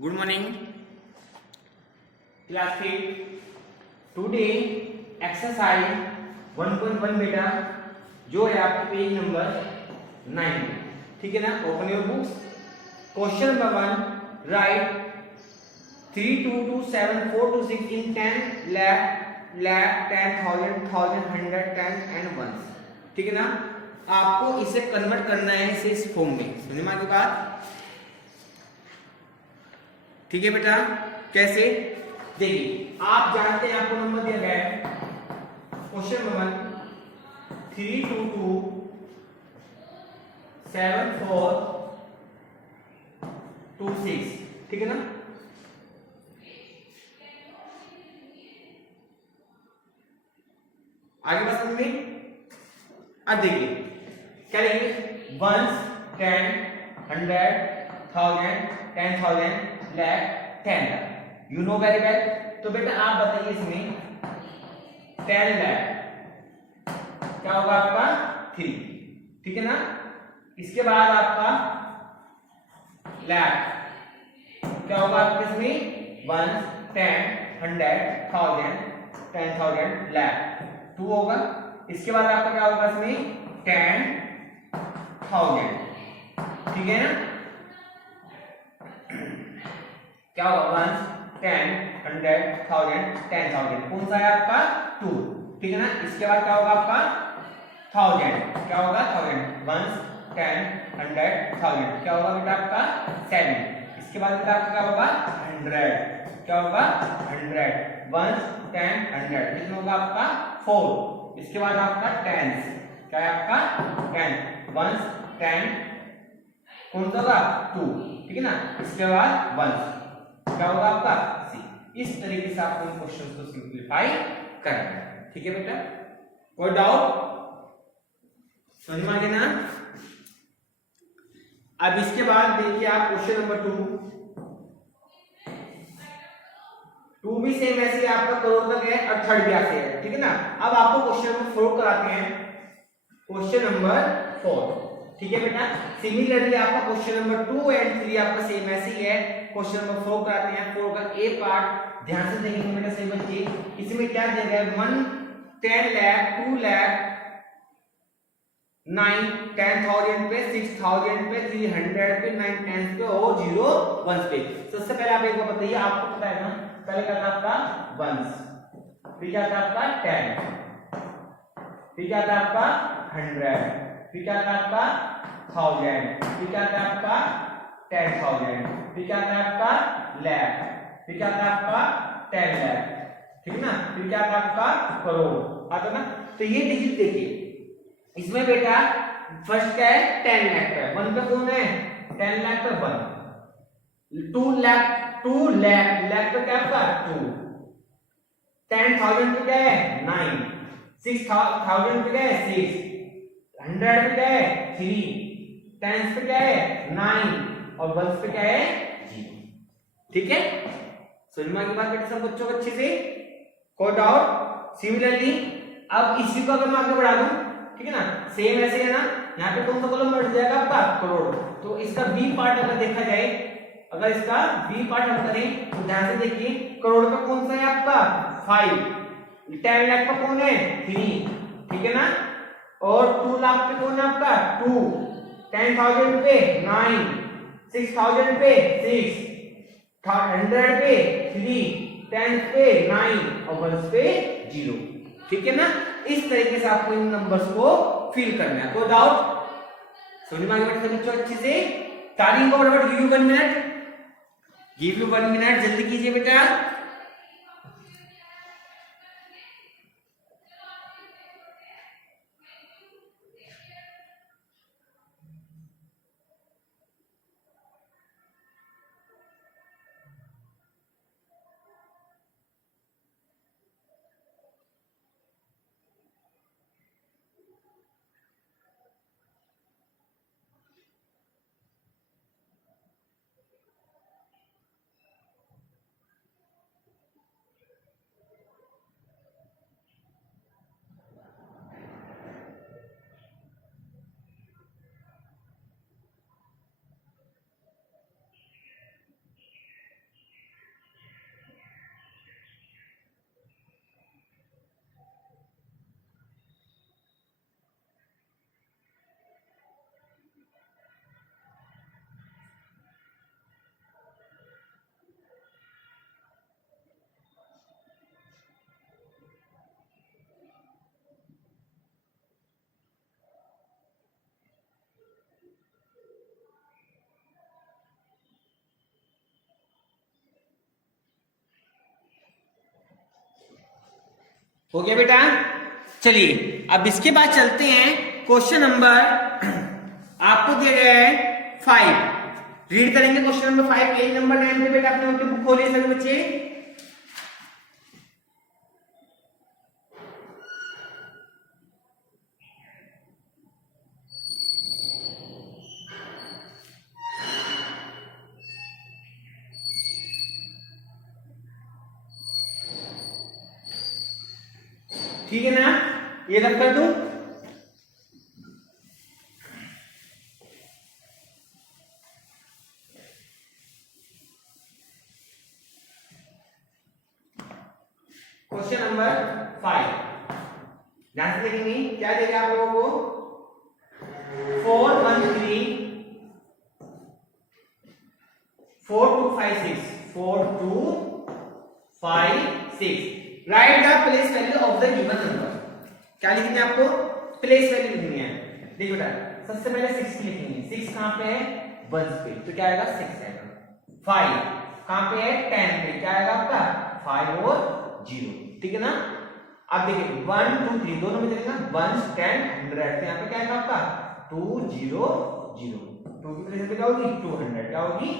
Good morning class 8 today exercise 1.1 बेटा जो है आपके पेज नंबर 9, ठीक है ना। Open your books. Question number 1, right 3227426 in 10 lakh 10,000 100 10 and ones, ठीक है ना। आपको इसे कन्वर्ट करना है इसे इस फॉर्म में, समझ में आ गई बात, ठीक है बेटा। कैसे देखिए, आप जानते हैं आपको नंबर दिया गया है क्वेश्चन नंबर 3227426, ठीक है ना। आगे बात समझ में। अब देखिए क्या लेंगे, 1 10 100 1000 10,000 lakh 10 lakh, you know very well. तो बेटा आप बताइए इसमें 10 lakh क्या होगा आपका 3, ठीक है ना। इसके बाद आपका lakh क्या होगा आपके इसमें 1 10 100 1000 10,000 lakh 2 होगा। इसके बाद आपका क्या होगा इसमें 10,000, ठीक है ना। क्या होगा 1 10 100 1000 10,000, कौन सा है आपका 2, ठीक है ना। इसके बाद क्या होगा आपका 1000, क्या होगा 1000 1 10 100 1000, क्या होगा बेटा आपका 7। इसके बाद बेटा आपका क्या होगा 100, क्या होगा 100 1 10 100, कितना होगा आपका 4। इसके बाद आपका 10, क्या है आपका 10 1 10 कौन सा होगा 2, ठीक है ना। इसके बाद 1 क्या होगा आपका 6। इस तरीके से आपको इन क्वेश्चंस को सिंपलीफाई करना है, ठीक है बेटा। कोई डाउट समझ में आ गया ना। अब इसके बाद देखिए आप क्वेश्चन नंबर 2 भी सेम ऐसे आपका करोड़ तक है और थर्ड भी ऐसे है, ठीक है ना। अब आपको क्वेश्चन नंबर 4 कराते हैं, क्वेश्चन नंबर 4, ठीक है बेटा। सिमिलरली आपका क्वेश्चन नंबर 2 एंड 3 आपका सेम ऐसे ही है। क्वेश्चन नंबर 4 कराते हैं। 4 का ए पार्ट ध्यान से देखेंगे बेटा सही बच्चे। इसमें क्या दिया गया है 1 10 लाख 2 लाख 9 10,000 पे 6,000 पे 300 पे 9 10 पे और 0 1 पे। सबसे पहले आप एक बार बताइए, आपको पता है ना, पहले क्या था आपका 1, फिर क्या था आपका 10, फिर क्या था आपका 100, फिर क्या था आपका 1000, फिर क्या था आपका 10,000, फिर क्या था आपका लाख, फिर क्या था आपका 10 लाख, ठीक है ना। फिर क्या था आपका करोड़ आता ना। तो ये डिजिट देखिए, इसमें बेटा फर्स्ट क्या है 10 लाख पे 1 पे कौन है 10 लाख पे 1, 2 लाख लाख पे क्या आपका 2, 10,000 पे क्या है 9, 6,000 पे क्या है 6, 100 पे क्या है 3, 10 पे क्या है 9 और 1 पे क्या है 0, ठीक है। सुनमा की बात बेटा सब बच्चों को अच्छे से। कोई डाउट। सिमिलरली अब इसी को अगर मैं आगे बढ़ा दूं, ठीक है ना, सेम ऐसे है ना, यहाँ पे कौन सा कॉलम बढ़ जाएगा आपका करोड़। तो इसका बी पार्ट अगर देखा जाए, अगर इसका बी पार्ट हम करें तो ध्यान से देखिए, करोड़ का कौन सा है आपका 5, 10 लाख का कौन है 3, ठीक है ना, और 2 लाख पे कौन है आपका 2, 10,000 पे 9, 6,000 पे 6, 100 पे 3, 10 पे 9 और 1 पे 0, ठीक है ना। इस तरीके से आपको इन नंबर्स को फिल करना है। तो डाउट समझ में आ गया बच्चों अच्छे से। तारीख को फटाफट give you 1 minute, give you 1 minute, जल्दी कीजिए बेटा। हो गया बेटा। चलिए अब इसके बाद चलते हैं क्वेश्चन नंबर आपको दिया गया है 5। रीड करेंगे क्वेश्चन नंबर 5 पेज नंबर 9 पे। बेटा अपने बुक खोलिए सभी बच्चे। ठीक है ना, ये रख कर दूं। क्वेश्चन नंबर 5 ध्यान से देखेंगे क्या देगा आप लोगों को। 4 1 3 4 2 5 6 4 2 5 6 right the place value of the given number. क्या लिखनी है आपको, प्लेस वैल्यू लिखनी है। देखो बेटा सबसे पहले 6 लिखेंगे। 6 कहां पे है, 1 पे, तो क्या आएगा 6 आएगा। 5 कहां पे है, 10 पे, क्या आएगा आपका 5 और 0। ठीक है ना। अब देखिए 1 2 3 दोनों में चलेगा 1 10 100, तो यहां पे क्या आएगा आपका 2 0 0। 2 की प्लेस पे क्या होगी 200, क्या होगी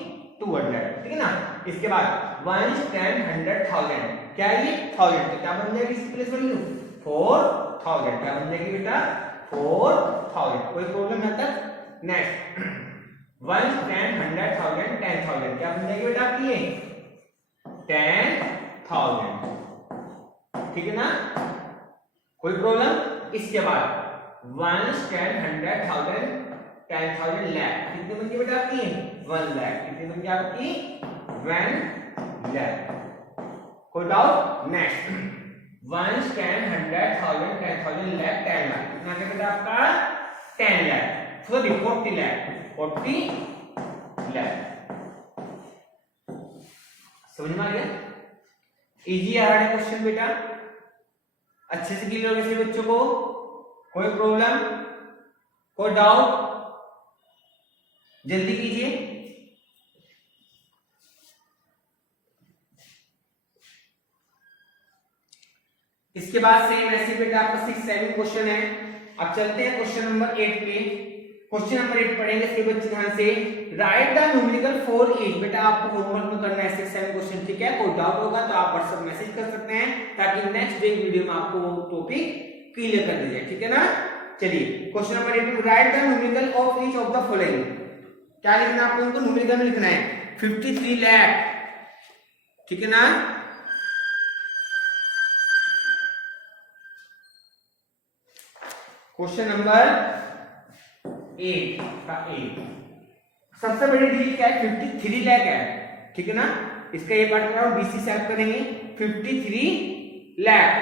200। ठीक है ना। इसके बाद 1 10 100 1000, क्या है ये 1000, तो क्या बन जाएगी इसकी प्लेस वैल्यू 4000, क्या बन जाएगी बेटा 4000। कोई प्रॉब्लम है तक। नेक्स्ट 1 10 100 1000 10000, क्या बन जाएगी बेटा आपकी ये 10000। ठीक है ना, कोई प्रॉब्लम। इसके बाद 1 10 100 1000 10000 लाख, कितनी बन गई बेटा आपकी 1 लाख। कितनी बन गई आपकी 1 लाख। कोई डाउट। नेक्स्ट 1 10 100 1000 10000 लाख 10 लाख, कितना क्या बेटा आपका 10 लाख, सॉरी 40 लाख 40 लाख। समझ में आ गया। इजी हार्ड है क्वेश्चन बेटा, अच्छे से क्लियर हो गया सभी बच्चों को। कोई प्रॉब्लम, कोई डाउट, जल्दी कीजिए। इसके बाद सेम ऐसे बेटा आपका 6 7 क्वेश्चन है। अब चलते हैं क्वेश्चन नंबर 8 पे। क्वेश्चन नंबर 8 पढ़ेंगे सभी बच्चे ध्यान से। Right the numerical for each. बेटा आपको होमवर्क में करना है 6 7 क्वेश्चन। ठीक है, कोई डाउट होगा तो आप व्हाट्सएप मैसेज कर सकते हैं ताकि नेक्स्ट डे वीडियो में आपको वो टॉपिक क्लियर कर दिया जाए। ठीक है ना। चलिए क्वेश्चन नंबर 8 में right the numerical of each of the following. क्या लिखना है आपको, उनको न्यूमेरिकल में लिखना है 53 लाख। ठीक है ना। क्वेश्चन नंबर 8 का 8 सबसे बड़ी डिजिट क्या है 53 लाख है। ठीक है ना। इसका ये पार्ट कराओ, बीसी से आप करेंगे 53 लाख।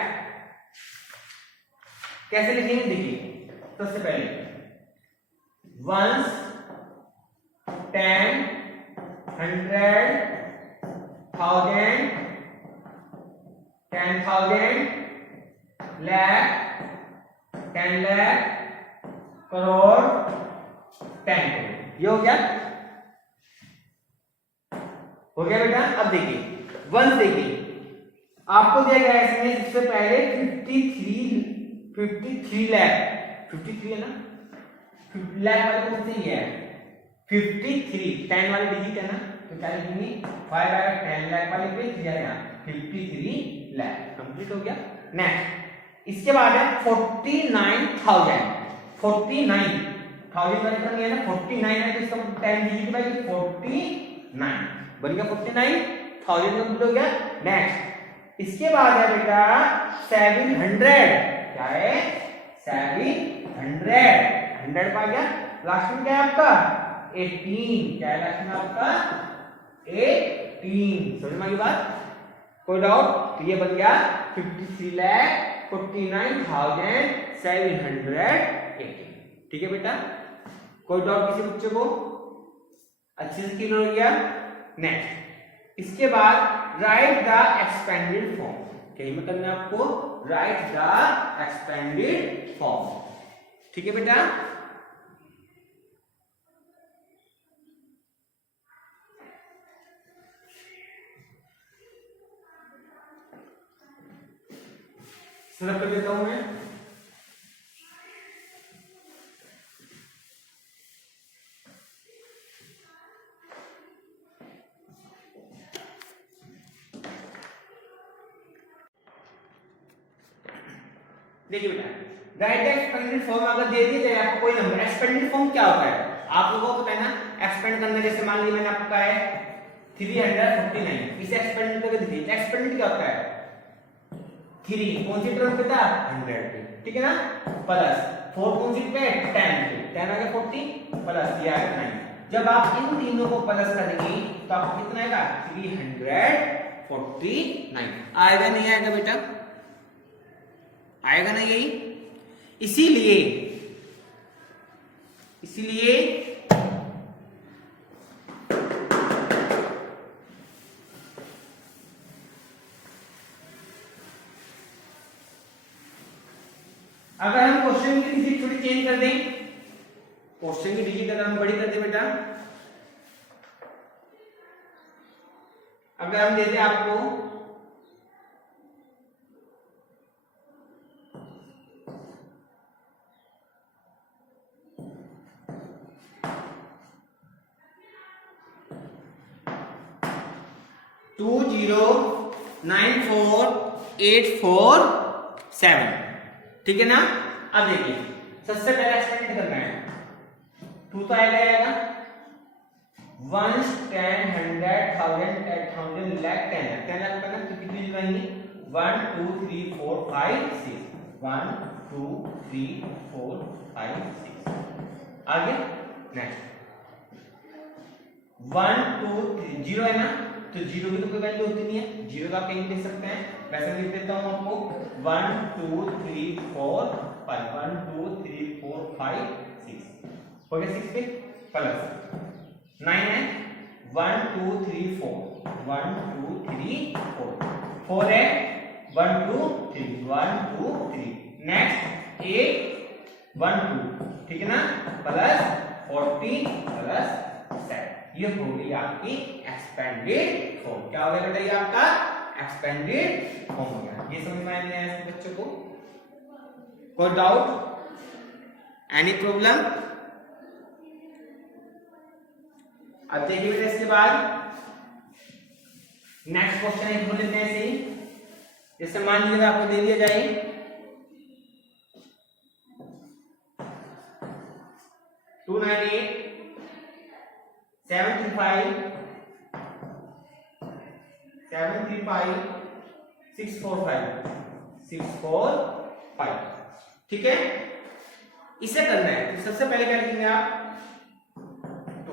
कैसे लिखेंगे देखिए, सबसे पहले 1 10 100 1000 10,000 लाख 10 लाख करोड़ 10 करोड़। ये हो गया, हो गया बेटा। अब देखिए 1 देखिए आपको दिया गया है इसमें सबसे पहले 53 लाख। 53 है ना, लाख वाले कौन से है 53, 10 वाली डिजिट है ना, तो क्या लिखेंगे 5 आएगा 10 लाख वाले पे, 3 आएगा 53 लाख। कंप्लीट हो गया। नेक्स्ट इसके बाद है 49,000। 49,000 का लिखना है ना, 49 है तो इसका 10 डिजिट बाई 49 बन गया 49,000 कंप्लीट हो गया। नेक्स्ट इसके बाद है बेटा 700। क्या है 700, 100 पा गया। लास्ट में क्या है आपका 18। क्या है लास्ट में आपका 18। समझ में आ गई बात, कोई डाउट। तो ये बन गया 53,49,718। ठीक है बेटा, कोई डाउट किसी बच्चे को, अच्छे से क्लियर हो गया। नेक्स्ट इसके बाद राइट द एक्सपेंडेड फॉर्म। कहीं में करना है आपको राइट द एक्सपेंडेड फॉर्म। ठीक है बेटा। सॉल्व कर देता हूं मैं। देखिए बेटा, राइट एक्सपेंडेड फॉर्म अगर दे दिया जाए आपको कोई नंबर, एक्सपेंडेड फॉर्म क्या होता है आप लोगों को पता है ना। एक्सपेंड करना, जैसे मान लीजिए मैंने आपको कहा है 349, इसे एक्सपेंड करके दीजिए। एक्सपेंडेड क्या होता है 3 कौन सी टर्म पे था 100 पे, ठीक है ना, प्लस 4 कौन सी पे 10 पे, 10 आ गया 40 प्लस ये आ गया 9। जब आप इन तीनों को प्लस करेंगे तो आपको कितना आएगा 349 आएगा। नहीं आएगा बेटा, आएगा ना यही। इसीलिए अगर हम क्वेश्चन की डिजिट थोड़ी चेंज कर दें, क्वेश्चन की डिजिट अगर हम बड़ी कर दें बेटा, अगर हम देते आपको 2094847, ठीक है ना। अब देखिए सबसे पहले एक्सपेंड करना है, 2 तो आएगा 1 10 100 1000 10,000 लाख 10 लाख का ना, तो कितनी जुड़ाएंगे 1 2 3 4 5 6 1 2 3 4 5 6। आगे नेक्स्ट 1 2 3 0 है ना, तो 0 की तो कोई वैल्यू होती नहीं है, 0 का आप कहीं लिख सकते हैं, वैसे लिख देता हूं आपको 1 2 3 4 5 1 2 3 4 5 6 हो गया 6 पे प्लस 9 है 1 2 3 4 1 2 3 4 4 है 1 2 3 1 2 3 नेक्स्ट 8 1 2, ठीक है ना, प्लस 40 प्लस 7, ये हो गई आपकी एक्सपेंडेड फॉर्म। क्या हो गया बेटा ये आपका एक्सपेंडेड फॉर्म हो गया। ये समझ में आया बच्चों को? कोई डाउट, एनी प्रॉब्लम? अब देखिए बेटा इसके बाद नेक्स्ट क्वेश्चन एक बोल लेते हैं ऐसे ही, जैसे मान लीजिए आपको दे दिया जाए 298 735 645, ठीक है। इसे करना है तो सबसे पहले क्या लिखेंगे आप 2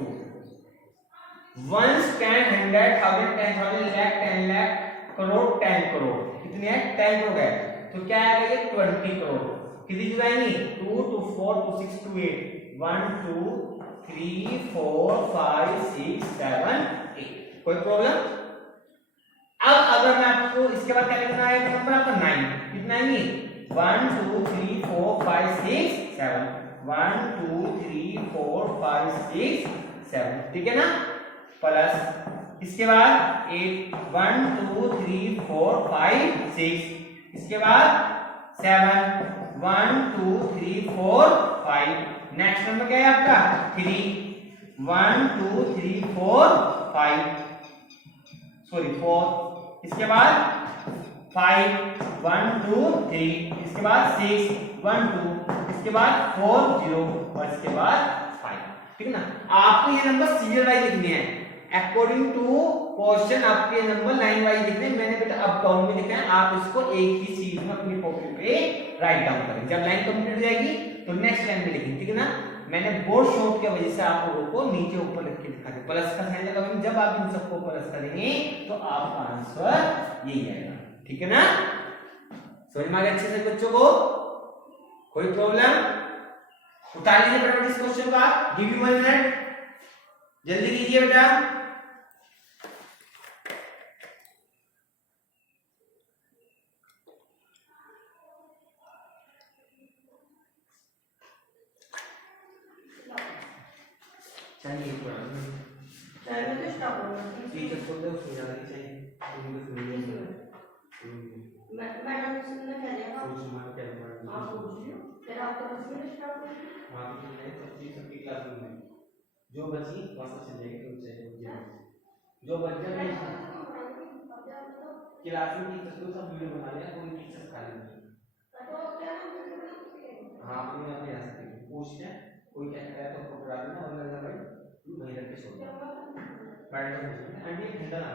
1 10 100 1000 10,000 लाख 10 लाख करोड़ 10 करोड़, कितने हैं 10 करोड़ है, तो क्या आएगा ये 20 करोड़। कितनी जुड़ाएंगे 2 2 4 2 6 2 8 1 2 3 4 5 6 7 8। कोई प्रॉब्लम? अब अगर मैं आपको इसके बाद क्या लिखना है नंबर आपका 9, कितना आएंगे 1 2 3 4 5 6 7 1 2 3 4 5 6 7, ठीक है ना, प्लस इसके बाद 8 1 2 3 4 5 6, इसके बाद 7 1 2 3 4 5, नेक्स्ट नंबर क्या है आपका 3 1 2 3 4 5 सॉरी 4, इसके बाद 5 1 2 3, इसके बाद 6 1 2, इसके बाद 4 0 और इसके बाद 5, ठीक है ना। आपको ये नंबर सीरियल वाइज लिखने हैं, अकॉर्डिंग टू क्वेश्चन आपके नंबर लाइन वाइज लिखने हैं। मैंने बेटा अप डाउन में लिखा है, आप इसको एक ही चीज में अपनी कॉपी पे राइट डाउन करें। जब लाइन कंप्लीट हो जाएगी तो नेक्स्ट लाइन में लिखेंगे, ठीक है ना। मैंने बोर्ड शॉर्ट की वजह से आप लोगों को नीचे ऊपर लिख के दिखा दिया, प्लस का साइन लगा। जब आप इन सबको प्लस करेंगे तो आपका आंसर यही आएगा, ठीक है ना। समझ में आ गया अच्छे से बच्चों को? कोई प्रॉब्लम? उठा लीजिए फटाफट इस क्वेश्चन का, गिव यू 1 मिनट, जल्दी कीजिए बेटा। चाहिए टीचर को दो सुझाव चाहिए। मैडम सुनना क्या देगा कुछ मान के अलग आप पूछ लियो फिर आप तो उसमें स्टॉप कर वहां पे नहीं सबकी क्लासरूम में जो बची वहां से चले गए चाहिए जो बच गया क्लासरूम की तस्वीर सब वीडियो बना लिया कोई टीचर खाली नहीं तो क्या नाम हाँ अपने आप यहाँ से पूछ ले कोई क्या कह रहा है तो पकड़ा देना और लगा भाई तू वहीं रख के छोड़ दे बैठ जा पूछ आंटी ठंडा ना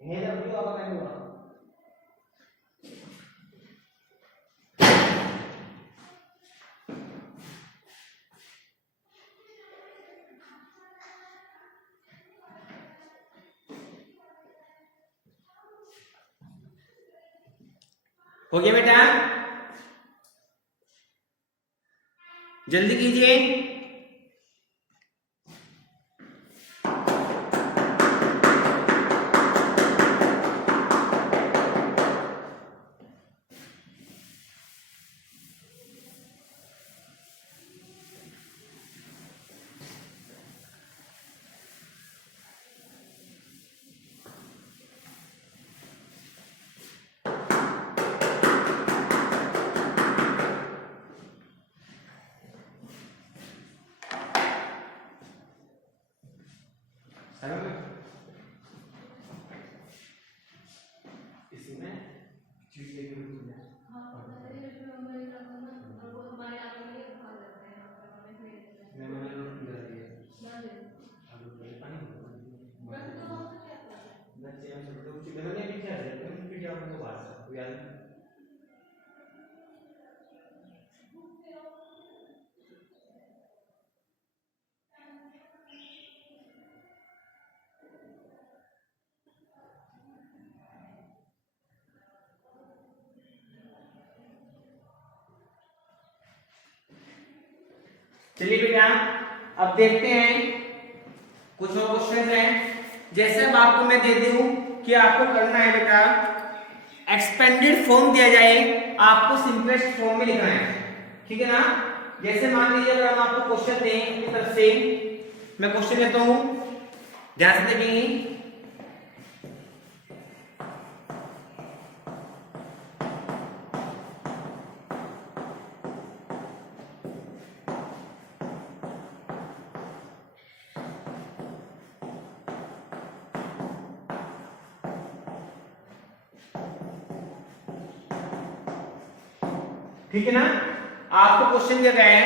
है ये जब वीडियो आपका टाइम होगा हो गया बेटा जल्दी कीजिए इसमें चीज लेके मैंने नोट कर दिया अब पानी बच्चे हम सब लोग मैंने भी क्या है मैंने भी क्या हमको बात है याद चलिए बेटा अब देखते हैं कुछ और क्वेश्चन हैं जैसे अब आपको मैं दे दूं कि आपको करना है बेटा एक्सपेंडेड फॉर्म दिया जाए आपको सिंपलेस्ट फॉर्म में लिखना है ठीक है ना जैसे मान लीजिए अगर हम आपको क्वेश्चन दें अपनी तरफ से मैं क्वेश्चन लेता हूं ध्यान से देखेंगे ठीक है ना आपको क्वेश्चन दिया गया है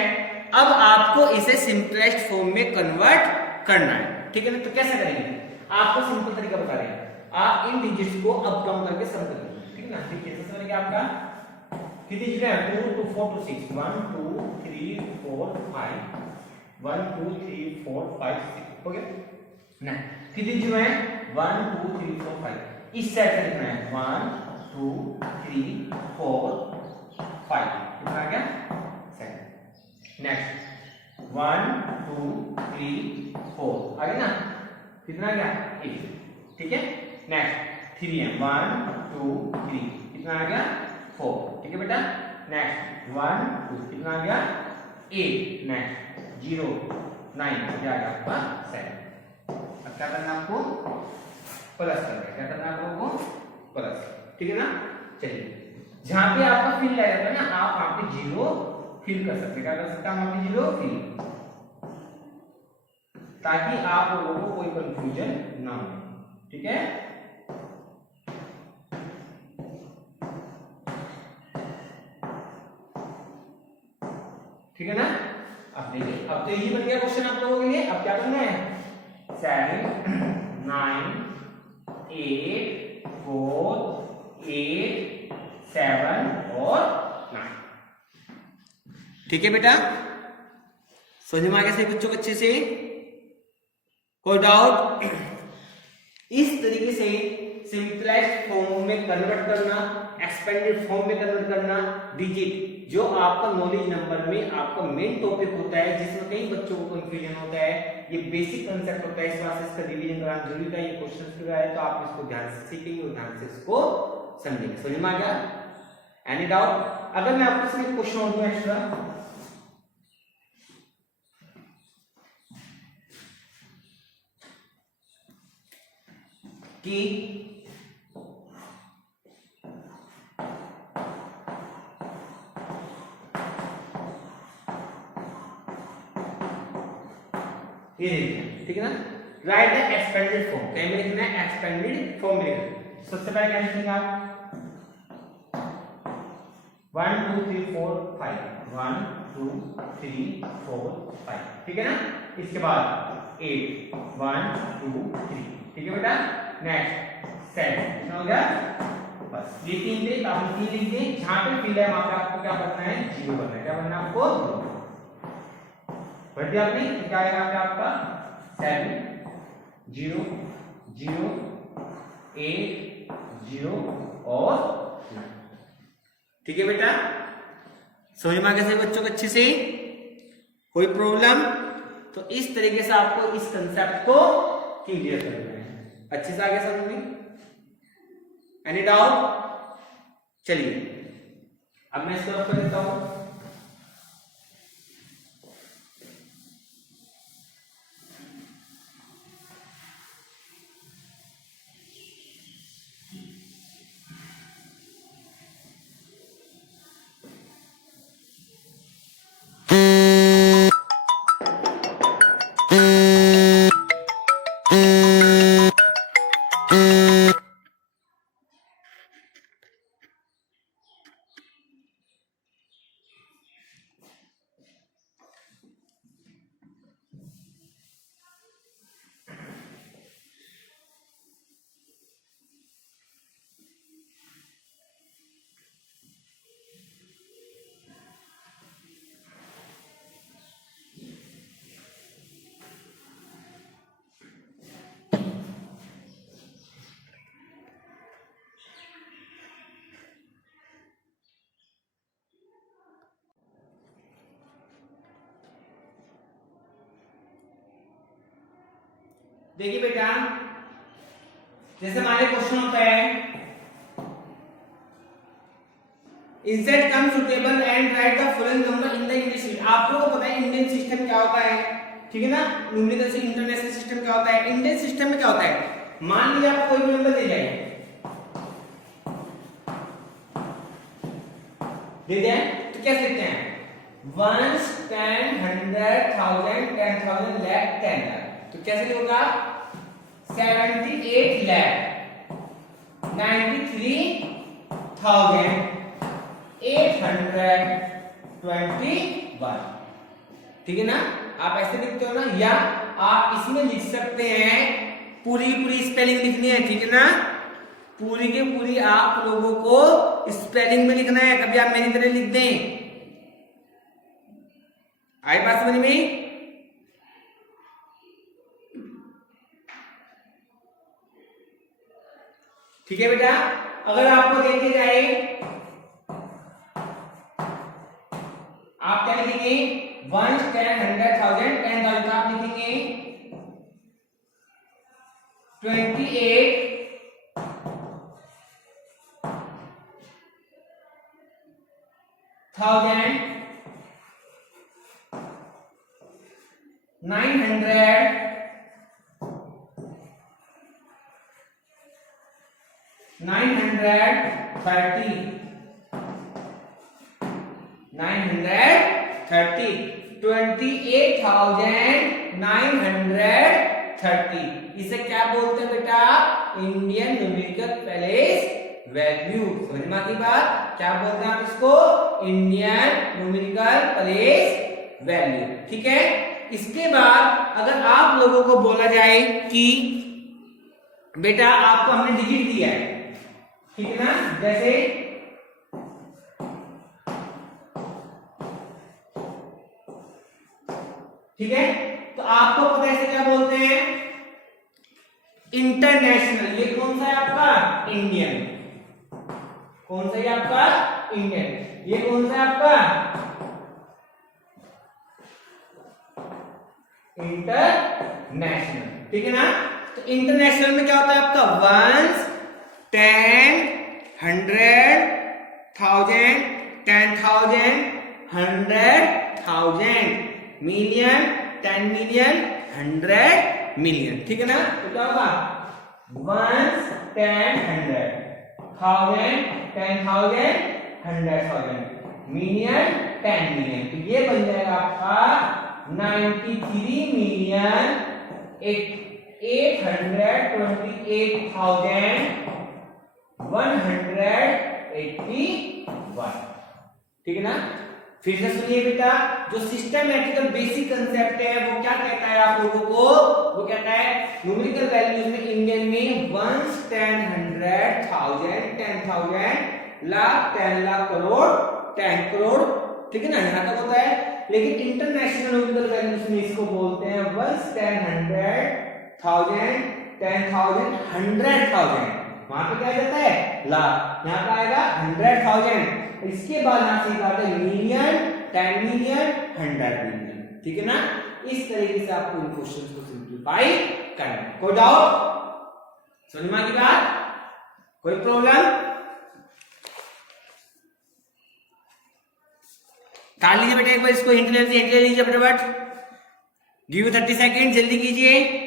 अब आपको इसे सिंपलेस्ट फॉर्म में कन्वर्ट करना है ठीक है ना तो कैसे करेंगे आपको सिंपल तरीका बता रहे हैं आप इन डिजिट्स को अब कम करके सम कर लीजिए ठीक है ना ठीक है कैसे करेंगे आपका कितनी डिजिट है 2 2 4 2 6 1 2 3 4 5 1 2 3 4 5 6 हो गया ना कितनी डिजिट है 1 2 3 4 5 इस साइड से लिखना है 1 2 3 4 5 कितना आ गया 7 नेक्स्ट 1 2 3 4 आ गया ना कितना आ गया 8 ठीक है नेक्स्ट 3 है 1 2 3 कितना आ गया 4 ठीक है बेटा नेक्स्ट 1 2 कितना आ गया 8 नेक्स्ट 0 9 हो जाएगा आपका 7 अब क्या करना आपको प्लस करना है क्या करना है आपको प्लस ठीक है ना चलिए जहां पे आपका फिल रहेगा ना आप वहां पे 0 फिल कर सकते क्या कर सकते हैं वहां पे 0 फिल ताकि आप लोगों को कोई कंफ्यूजन ना हो ठीक है ठीक है ना अब देखिए अब तो यही बन गया क्वेश्चन आप लोगों के लिए अब क्या करना है 7 9 8 4 8 7 और 9 ठीक है बेटा समझ में आ गया सही बच्चों को अच्छे से कोई डाउट इस तरीके से सिंपलेस्ट फॉर्म में कन्वर्ट करना एक्सपेंडेड फॉर्म में कन्वर्ट करना डिजिट जो आपका नॉलेज नंबर में आपका मेन टॉपिक होता है जिसमें कई बच्चों को कंफ्यूजन होता है ये बेसिक कांसेप्ट होता है इस वास्ते इसका रिवीजन कराना जरूरी था ये क्वेश्चंस पे आए तो आप इसको ध्यान से सीखेंगे और ध्यान से इसको समझेंगे समझ में आ गया एनी डाउट अगर मैं आपको इसमें क्वेश्चन और दूं एक्स्ट्रा कि ये देखिए, ठीक है ना। राइट द एक्सपेंडेड फॉर्म, क्या में लिखना है, एक्सपेंडेड फॉर्म में लिखना है। सबसे पहले क्या लिखेंगे आप, 1 2 3 4 5, 1 2 3 4 5, ठीक है ना। इसके बाद 8 1 2 3, ठीक है बेटा। नेक्स्ट 7 हो गया, बस ये 3 थे, आपने 3 लिख दिए। जहां पे फिल है वहां पे आपको क्या करना है, 0 करना है। क्या करना है आपको, बढ़ दिया आपने, तो क्या आएगा आपका 7 0 0 8 0 और 9, ठीक है बेटा। समझ में आ गया सभी बच्चों को अच्छे से, कोई प्रॉब्लम? तो इस तरीके से आपको इस कंसेप्ट को क्लियर करना है। अच्छे से आगे समझ में, एनी डाउट? चलिए अब मैं इसको रख देता हूं। देखिए बेटा, जैसे हमारे क्वेश्चन होता है, insert come suitable and right the following number in the Indian system. आप लोगों को पता है इंडियन सिस्टम क्या होता है, ठीक है ना। न्यूमेरिकल से इंटरनेशनल सिस्टम क्या होता है, इंडियन सिस्टम में क्या होता है, मान लीजिए आपको कोई भी नंबर दे जाए, दे दिया तो कैसे लिखते हैं, 1 10 100 1000 10,000 lakh 10 लाख। तो कैसे लिखोगे आप, 78 lakh 93,821, ठीक है ना। आप ऐसे लिखते हो ना, या आप इसमें लिख सकते हैं, पूरी पूरी स्पेलिंग लिखनी है, ठीक है ना। पूरी की पूरी आप लोगों को स्पेलिंग में लिखना है, कभी आप मेरी तरह लिख दें। आई बात समझ में? ठीक है बेटा। अगर आपको देखे जाए, आप क्या लिखेंगे, 1 10 100 1000 10,000 आप लिखेंगे 28 930 28,930। इसे क्या बोलते हैं बेटा, इंडियन न्यूमेरिकल प्लेस वैल्यू। समझ में आती बात, क्या बोलते हैं आप इसको, इंडियन न्यूमेरिकल प्लेस वैल्यू, ठीक है। इसके बाद अगर आप लोगों को बोला जाए कि बेटा आपको हमने डिजिट दिया है, ठीक है ना, जैसे ठीक है, तो आपको पता है इसे क्या बोलते हैं, इंटरनेशनल। ये कौन सा है आपका, इंडियन। कौन सा है आपका, इंडियन। ये कौन सा है आपका, इंटरनेशनल, ठीक है ना। तो इंटरनेशनल में क्या होता है आपका, 1 10 100 1000 10,000 100,000 मिलियन 10 मिलियन 100 मिलियन, ठीक है ना। तो क्या होगा, 1 10 100 1000 10,000 100,000 मिलियन 10 मिलियन। तो ये बन जाएगा आपका 93,828,181। ठीक है ना। फिर से सुनिए बेटा, जो सिस्टमैटिकल बेसिक कंसेप्ट है वो क्या कहता है आप लोगों को, वो कहता है न्यूमेरिकल वैल्यूज में इंडियन में वंस, 10, 100, 1000, 10,000, लाख, 10 लाख, करोड़, 10 करोड़। ठीक है ना, यहाँ तक होता है। लेकिन इंटरनेशनल न्यूमेरिकल वैल्यूज में इसको बोलते हैं वंस, 10, 100, 1000, 10,000, 100,000। वहां पे क्या जाता है लाख, यहाँ पे आएगा 100,000। इसके बाद यहां से निकालते हैं मिलियन, 10 मिलियन, 100 मिलियन। ठीक है ना। इस तरीके से आपको इन क्वेश्चंस को सिंप्लीफाई करना। कोई डाउट, समझ में आ गई बात, कोई प्रॉब्लम? काट लीजिए बेटा एक बार इसको, हिंट ले लीजिए फटाफट। गिव यू 30 सेकेंड, जल्दी कीजिए।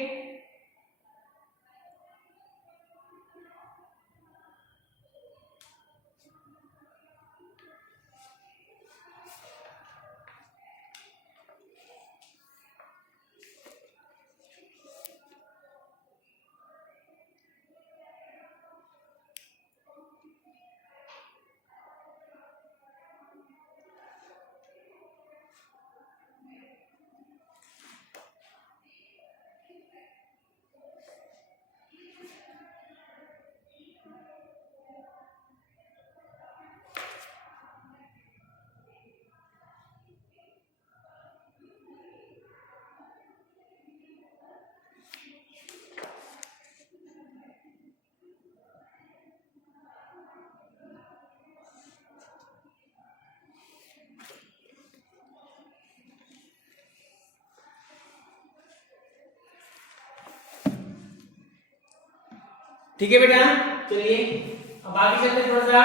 ठीक है बेटा, चलिए अब आगे चलते हैं थोड़ा सा।